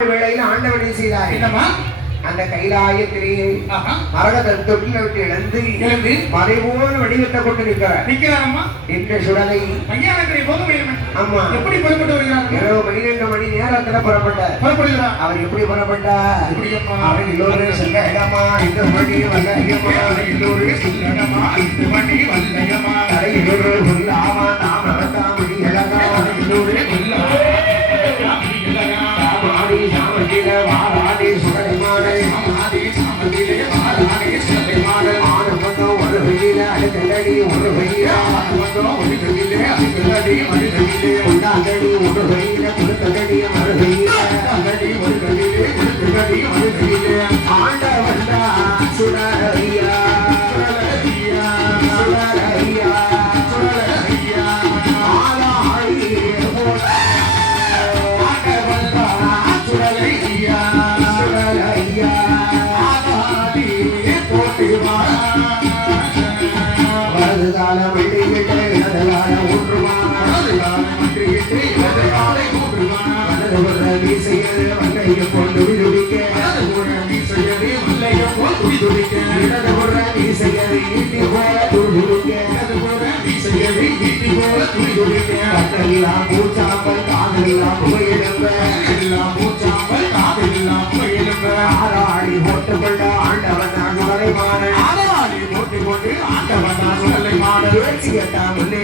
வேளையில் ஆண்டவனை செய்தார். என்னமா அந்த கைலாயத்திலேயே மரகத தொட்டில விட்டு இழந்து மறைவோடு வடிவத்தை கொண்டு நிற்கிறாரம்மா. இந்த சுடலை ஆமா எப்படி புறப்பட்டு வருகிறார்? இரவு 12 மணி நேரத்துல புறப்படுகிறார். அவர் எப்படி புறப்பட்டார்? அவர் எல்லோரும் சொல்ல இடமா இந்த மணி வல்லையமா, எல்லோரும் சொல்ல இடமா இந்த மணி வல்லையமா, எல்லோரும் சொல்ல ஆமா நாம் நடத்தாமணி இழகா, எல்லோரும் சொல்ல சாமத்தில வாராடி சுடலைமாடை, சாமத்திலே வாராடி சுடலைமாடை, ஆனந்தம் ஒரு கையில அடுத்தடி ஒரு கையில ஒரு கையிலே அடுத்தடி ஒரு கையிலே கொண்டாந்தடி ஒரு கையில கொடுத்தடி ஒரு கையில கொண்டாந்தடி ஒரு கையிலே கொடுத்தடி ஒரு கையிலே ஆண்டவன்டா சுடலையா சுடலையா சுடலையா சுடலையா ஆளாடி கொண்டு விடுவிக்க பூச்சாம்பல் காதெல்லாம் ஆராடி போட்டுக்கொண்ட ஆண்டவன் நான் சுடலைமான, ஆராடி போட்டுக்கொண்டு ஆண்டவன் நான் சுடலைமான, பேச்சு கேட்டா முன்னே